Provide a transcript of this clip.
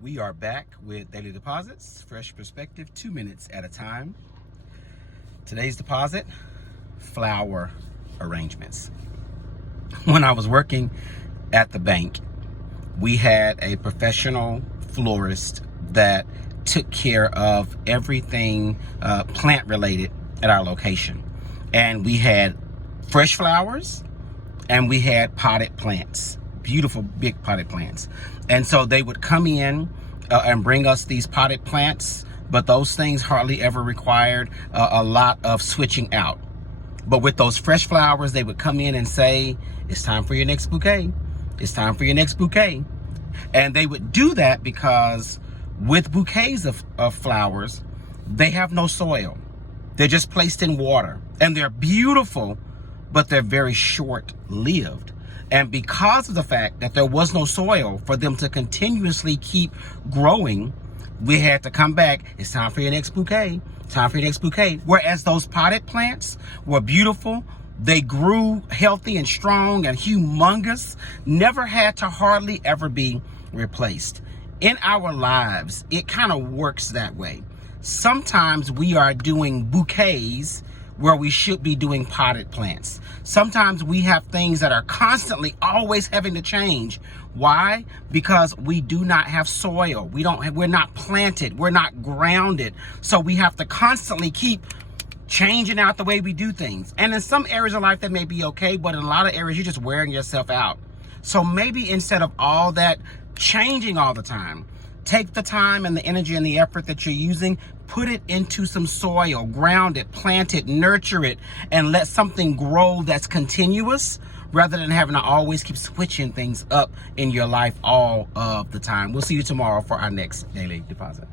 We are back with daily deposits, fresh perspective, 2 minutes at a time. Today's deposit, flower arrangements. When I was working at the bank, we had a professional florist that took care of everything plant related at our location. And we had fresh flowers and we had potted plants, beautiful big potted plants. And so they would come in and bring us these potted plants, but those things hardly ever required a lot of switching out. But with those fresh flowers, they would come in and say, it's time for your next bouquet. It's time for your next bouquet. And they would do that because with bouquets of flowers, they have no soil. They're just placed in water and they're beautiful, but they're very short-lived. And because of the fact that there was no soil for them to continuously keep growing, we had to come back. It's time for your next bouquet. Time for your next bouquet. Whereas those potted plants were beautiful. They grew healthy and strong and humongous. Never had to hardly ever be replaced. In our lives, it kind of works that way. Sometimes we are doing bouquets where we should be doing potted plants. Sometimes we have things that are constantly always having to change. Why? Because we do not have soil. We're not planted. We're not grounded. So we have to constantly keep changing out the way we do things. And in some areas of life that may be okay, but in a lot of areas you're just wearing yourself out. So maybe instead of all that changing all the time, take the time and the energy and the effort that you're using, put it into some soil, ground it, plant it, nurture it, and let something grow that's continuous rather than having to always keep switching things up in your life all of the time. We'll see you tomorrow for our next daily deposit.